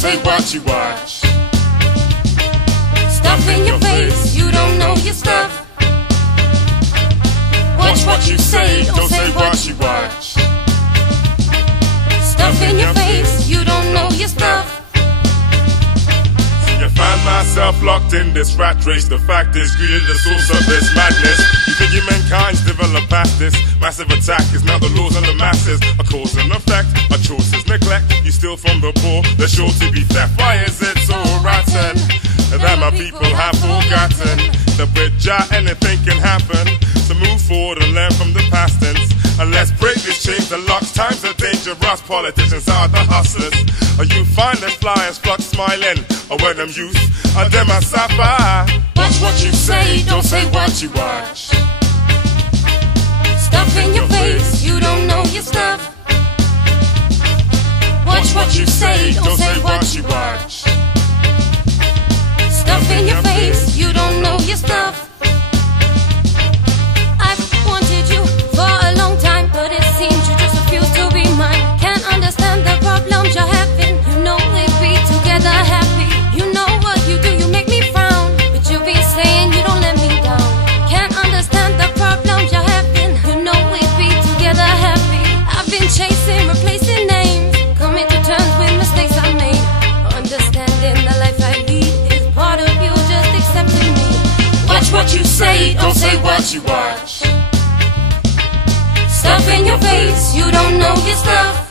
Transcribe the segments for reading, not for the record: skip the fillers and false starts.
say what you watch. Stuff in your face, you don't know your stuff. Watch what you say, don't say what you watch. Stuff in your face, you don't know your stuff. I find myself locked in this rat race. The fact is, greed is the source of this madness. You figure mankind's developed past this massive attack is now the laws of the masses. A cause and effect, a choice is neglect. You steal from the poor, there's sure to be theft. Why is it so rotten that my people have forgotten the bridge out anything can happen? So move forward and learn from the past tense. And let's break this chain to locks. Times are dangerous, politicians are the hustlers. Or you find the flyers flock smiling, or when them youth are them a suffer. Watch what you say, don't say what you watch. Stuff in your face, you don't know your stuff. Watch what you say, don't say what you watch. Stuff in your face, you don't know your stuff. I've wanted you for a long time, but it seems you just refuse to be mine. Can't understand the problems you're having. You know we'd be together happy. You know what you do, you make me frown, but you be saying you don't let me down. Can't understand the problems you're having. You know we'd be together happy. I've been chasing, replacing names, coming to terms with mistakes I made. Understanding the life I lead is part of you just accepting me. Watch what you say, don't say what you watch. Stuff in your face, you don't know your stuff.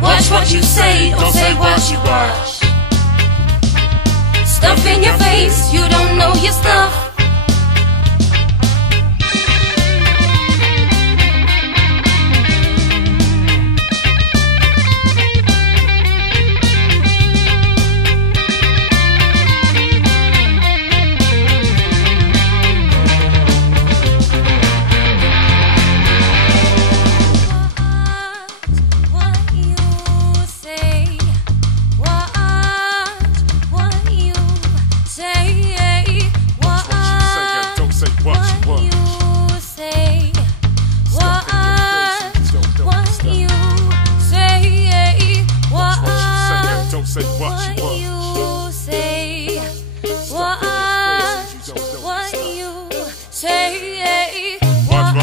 Watch what you say, don't say what you watch. Stuff in your face, you don't know your stuff. Say what you say, what you say. Watch what you say, don't say what you watch. Stuff in your face, you don't know your stuff. Watch what you say, don't say what you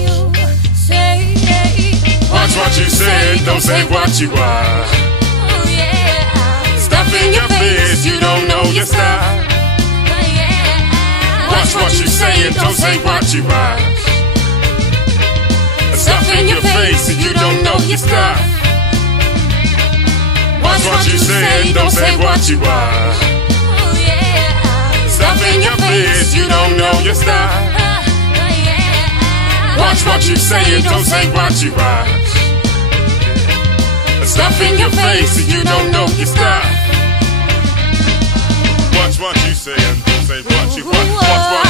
watch. Watch what you say, don't say what you watch. Stuff in your face, you don't know your stuff. Watch what you say, don't say what you watch. Stuff in your face, you don't know your stuff. Watch what you say, don't say what you watch. Stuff in your face, you don't know your stuff. Watch what you say, don't say what you watch. Stuff in your face, you don't know your stuff. Watch what you say and don't say what you watch.